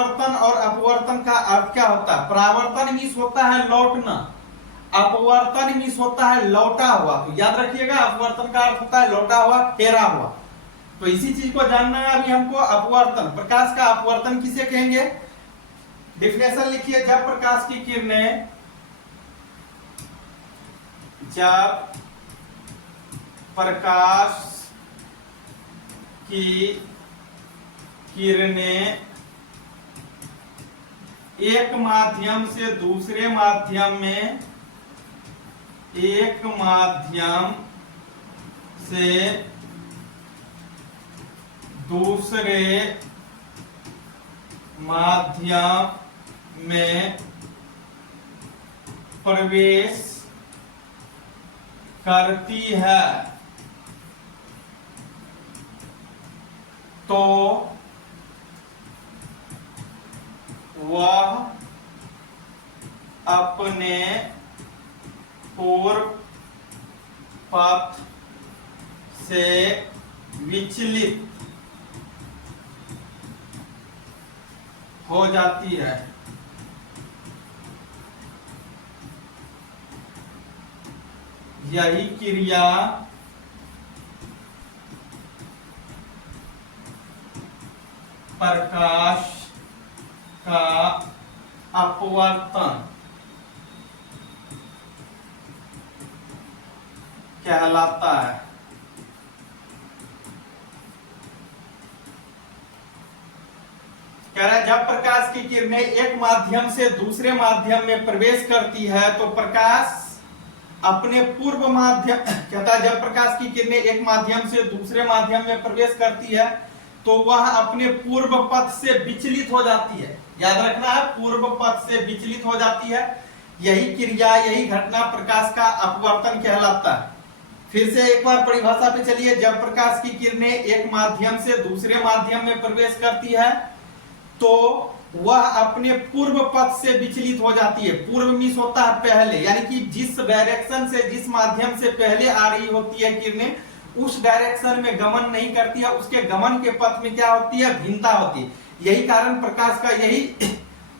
परावर्तन और अपवर्तन का अर्थ क्या होता है? परावर्तन मीन्स होता है लौटना, अपवर्तन मीन्स होता है लौटा हुआ। तो याद रखिएगा, अपवर्तन का अर्थ होता है लौटा हुआ, फेरा हुआ। तो इसी चीज को जानना है अभी हमको। अपवर्तन, प्रकाश का अपवर्तन किसे कहेंगे? डिफिनेशन लिखिए, जब प्रकाश की किरणें, जब प्रकाश की किरणें एक माध्यम से दूसरे माध्यम में, एक माध्यम से दूसरे माध्यम में प्रवेश करती है तो वह अपने पूर्व पथ से विचलित हो जाती है। यही क्रिया प्रकाश का अपवर्तन कहलाता है। कह रहा है जब प्रकाश की किरणें एक माध्यम से दूसरे माध्यम में प्रवेश करती है तो प्रकाश अपने पूर्व माध्यम, कहता है जब प्रकाश की किरणें एक माध्यम से दूसरे माध्यम में प्रवेश करती है तो वह अपने पूर्व पथ से विचलित हो जाती है। याद रखना है, पूर्व पथ से विचलित हो जाती है। यही क्रिया, यही घटना प्रकाश का अपवर्तन कहलाता है। फिर से एक बार परिभाषा पे चलिए, जब प्रकाश की किरणें एक माध्यम से दूसरे माध्यम में प्रवेश करती है तो वह अपने पूर्व पथ से विचलित हो जाती है। पूर्व मीन्स होता है पहले, यानी कि जिस डायरेक्शन से, जिस माध्यम से पहले आ रही होती है किरणें, उस डायरेक्शन में गमन नहीं करती है, उसके गमन के पथ में क्या होती है? भिन्नता होती है। यही कारण प्रकाश का, यही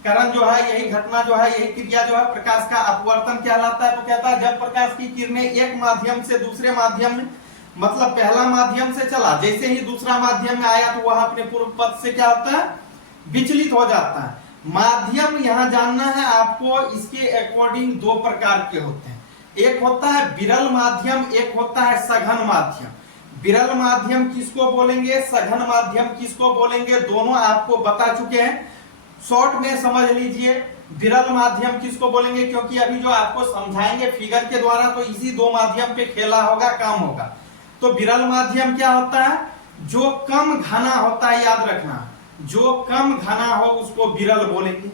कारण जो है, यही घटना जो है, यही क्रिया जो है प्रकाश का अपवर्तन कहलाता है। तो कहता है जब प्रकाश की किरणें एक माध्यम से दूसरे माध्यम में, मतलब पहला माध्यम से चला, जैसे ही दूसरा माध्यम में आया तो वह अपने पूर्व पथ से क्या होता है? विचलित हो जाता है। माध्यम यहां जानना है आपको, इसके अकॉर्डिंग दो प्रकार के होते हैं। एक होता है विरल माध्यम, एक होता है सघन माध्यम। विरल माध्यम किसको बोलेंगे, सघन माध्यम किसको बोलेंगे, दोनों आपको बता चुके हैं। शॉर्ट में समझ लीजिए, विरल माध्यम किसको बोलेंगे, क्योंकि अभी जो आपको समझाएंगे फिगर के द्वारा तो इसी दो माध्यम पे खेला होगा, काम होगा। तो विरल माध्यम क्या होता है? जो कम घना होता है, याद रखना, जो कम घना हो उसको विरल बोलेंगे।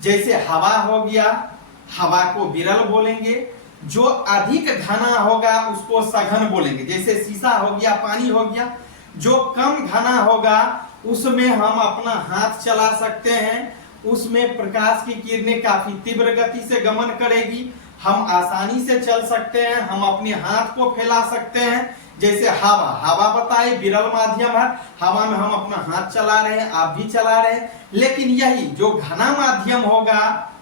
जैसे हवा हो गया, हवा को विरल बोलेंगे। जो अधिक घना होगा उसको सघन बोलेंगे। जैसे शीशा हो गया, पानी हो गया। जो कम घना होगा उसमें हम अपना हाथ चला सकते हैं, उसमें प्रकाश की किरणें काफी तीव्र गति से गमन करेगी, हम आसानी से चल सकते हैं, हम अपने हाथ को फैला सकते हैं। जैसे हवा, हवा बताए विरल माध्यम है, हवा में हम अपना हाथ चला रहे हैं, आप भी चला रहे हैं। लेकिन यही जो घना माध्यम होगा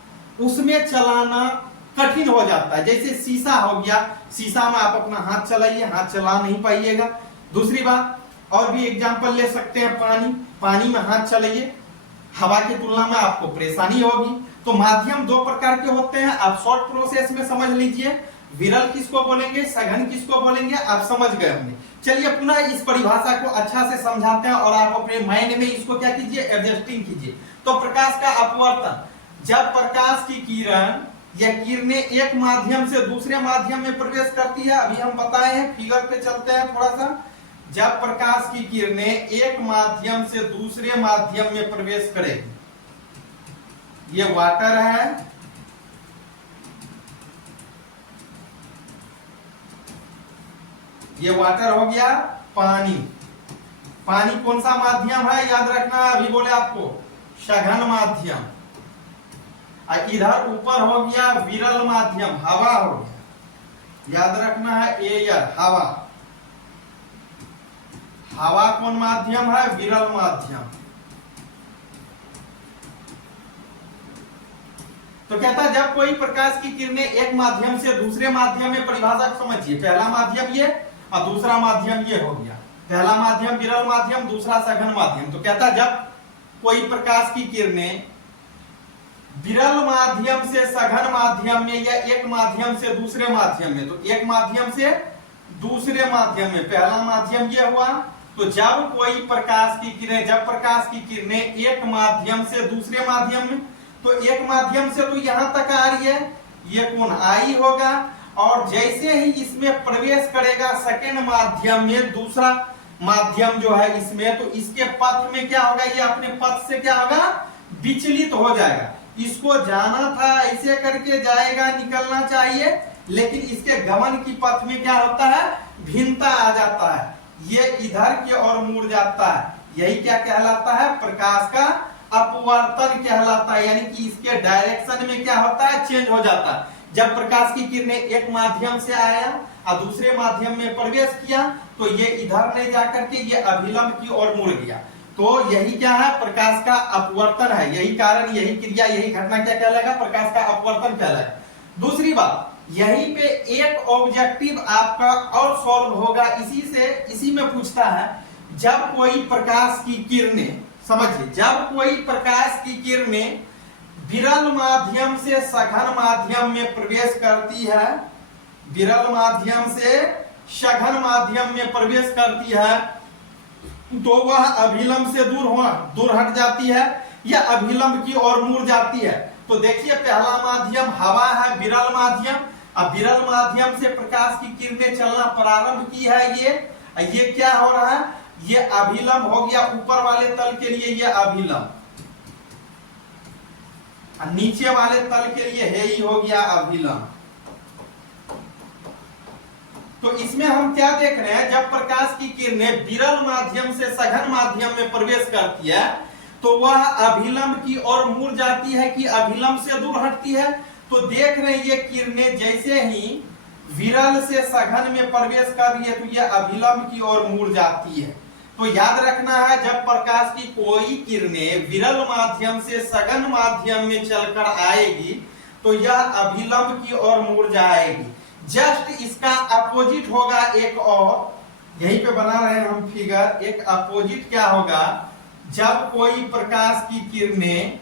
उसमें चलाना कठिन हो जाता है। जैसे शीशा हो गया, शीशा में आप अपना हाथ चलाइए, हाथ चला नहीं पाइएगा। दूसरी बात, और भी एग्जांपल ले सकते हैं, पानी, पानी में हाथ चलाइए, हवा की तुलना में आपको परेशानी होगी। तो माध्यम दो प्रकार के होते हैं, आप शॉर्ट प्रोसेस में समझ लीजिए। विरल किसको बोलेंगे, सघन किसको बोलेंगे, आप समझ गए होंगे। चलिए पुनः इस परिभाषा को अच्छा से समझाते हैं और आप अपने माइंड में इसको क्या कीजिए, एडजस्टिंग कीजिए। तो प्रकाश का अपवर्तन, जब प्रकाश की किरण या किरणें एक माध्यम से दूसरे माध्यम में प्रवेश करती है, अभी हम बताए हैं, फिगर पे चलते हैं थोड़ा सा। जब प्रकाश की किरणें एक माध्यम से दूसरे माध्यम में प्रवेश करेगी, ये वाटर है, ये वाटर हो गया, पानी। पानी कौन सा माध्यम है, याद रखना, अभी बोले आपको सघन माध्यम। इधर ऊपर हो गया विरल माध्यम, हवा हो गया, याद रखना है एयर, हवा। हवा कौन माध्यम है, विरल माध्यम। तो कहता है जब कोई प्रकाश की किरणें एक माध्यम से दूसरे माध्यम में, परिभाषा समझिए, पहला माध्यम ये और दूसरा माध्यम ये हो गया। पहला माध्यम विरल माध्यम, दूसरा सघन माध्यम। तो कहता है जब कोई प्रकाश की किरणें विरल माध्यम से सघन माध्यम में या एक माध्यम से दूसरे माध्यम में, तो एक माध्यम से दूसरे माध्यम में, पहला माध्यम ये हुआ। तो जब कोई प्रकाश की किरणें, जब प्रकाश की किरणें एक माध्यम से दूसरे माध्यम में, तो एक माध्यम से तो यहां तक आ रही है, ये कोण आई होगा, और जैसे ही इसमें प्रवेश करेगा सेकेंड माध्यम में, दूसरा माध्यम जो है इसमें, तो इसके पथ में क्या होगा, ये अपने पथ से क्या होगा, विचलित हो जाएगा। इसको जाना था ऐसे करके जाएगा, निकलना चाहिए, लेकिन इसके गमन की पथ में क्या होता है, भिन्नता आ जाता है, ये इधर की ओर मुड़ जाता है। यही क्या कहलाता है, प्रकाश का अपवर्तन कहलाता है, यानी कि इसके डायरेक्शन में क्या होता है, चेंज हो जाता है। जब प्रकाश की किरणें एक माध्यम से आया और दूसरे माध्यम में प्रवेश किया, तो ये इधर नहीं जाकर के ये अभिलंब की ओर मुड़ गया। तो यही क्या है, प्रकाश का अपवर्तन है। यही कारण, यही क्रिया, यही घटना क्या कहलाएगा, प्रकाश का अपवर्तन कहलाएगा। दूसरी बात, यहीं पे एक ऑब्जेक्टिव आपका और सॉल्व होगा, इसी में पूछता है, जब कोई प्रकाश की किरणें, समझिए, जब कोई प्रकाश की किरणें विरल माध्यम से सघन माध्यम में प्रवेश करती है, विरल माध्यम से सघन माध्यम में प्रवेश करती है, तो वह अभिलंब से दूर हट जाती है या अभिलंब की ओर मुड़ जाती है। तो देखिए, पहला माध्यम हवा है, विरल माध्यम, अब विरल माध्यम से प्रकाश की किरणें चलना प्रारंभ की है, ये क्या हो रहा है, ये अभिलंब हो गया, ऊपर वाले तल के लिए ये अभिलंब, नीचे वाले तल के लिए है ही हो गया अभिलंब। तो इसमें हम क्या देख रहे हैं, जब प्रकाश की किरणें विरल माध्यम से सघन माध्यम में प्रवेश करती है, तो वह अभिलंब की ओर मुड़ जाती है कि अभिलंब से दूर हटती है। तो देख रहे हैं, ये किरणें जैसे ही विरल से सघन में प्रवेश कर रही है, तो यह अभिलंब की ओर मुड़ जाती है। तो याद रखना है, जब प्रकाश की कोई किरणें विरल माध्यम से सघन माध्यम में चलकर आएगी, तो यह अभिलंब की ओर मुड़ जाएगी। जस्ट इसका अपोजिट होगा एक और, यहीं पे बना रहे हैं हम फिगर, एक अपोजिट क्या होगा, जब कोई प्रकाश की किरणें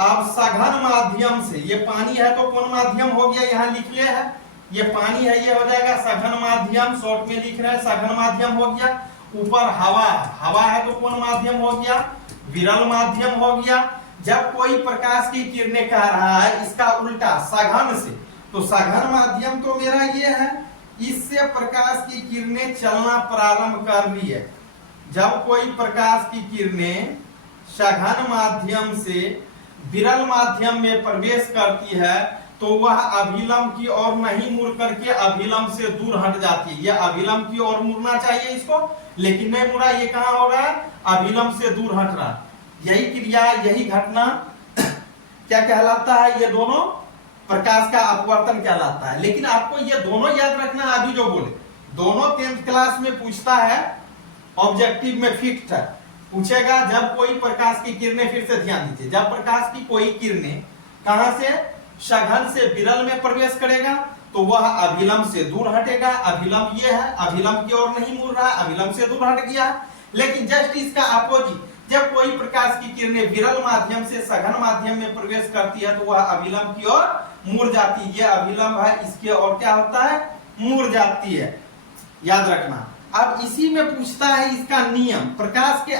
अब सघन माध्यम से, ये पानी है तो कौन माध्यम हो गया, यहां लिख ले है, ये पानी है, ये हो जाएगा सघन माध्यम, शॉर्ट में लिख रहे हैं सघन माध्यम हो गया। ऊपर हवा है तो कौन माध्यम हो गया, विरल माध्यम हो गया। जब कोई प्रकाश की किरणें कह रहा है इसका उल्टा सघन से, तो सघन माध्यम तो मेरा ये है, इससे प्रकाश की किरणें चलना प्रारंभ कर रही है। जब कोई प्रकाश की किरणें सघन माध्यम से विरल माध्यम में प्रवेश करती है, तो वह अभिलंब की ओर नहीं मुड़ करके अभिलंब से दूर हट जाती है। यह अभिलंब की ओर मुड़ना चाहिए इसको, लेकिन नहीं मुड़ा, ये कहां हो रहा है, अभिलंब से दूर हट रहा है। यही क्रिया, यही घटना क्या कहलाता है, ये दोनों प्रकाश का अपवर्तन कहलाता है। लेकिन आपको ये दोनों याद रखना, अभी जो बोले दोनों 10th क्लास में पूछता है, ऑब्जेक्टिव में फिक्स्ड है, पूछेगा जब कोई प्रकाश की किरणें, फिर से ध्यान दीजिए, जब प्रकाश की कोई किरणें कहां से, सघन से विरल में प्रवेश करेगा, तो वह अभिलंब से दूर हटेगा। अभिलंब ये है, अभिलंब की ओर नहीं मुड़ रहा, अभिलंब से दूर हट गया। लेकिन जस्ट इसका अपोजिट, जब कोई प्रकाश की किरणें विरल माध्यम से सघन माध्यम में प्रवेश करती है, तो वह अभिलंब की ओर मुड़ जाती है। यह अभिलंब है, इसके और क्या होता है, मुड़ जाती है, याद रखना। अब इसी में पूछता है इसका नियम, प्रकाश के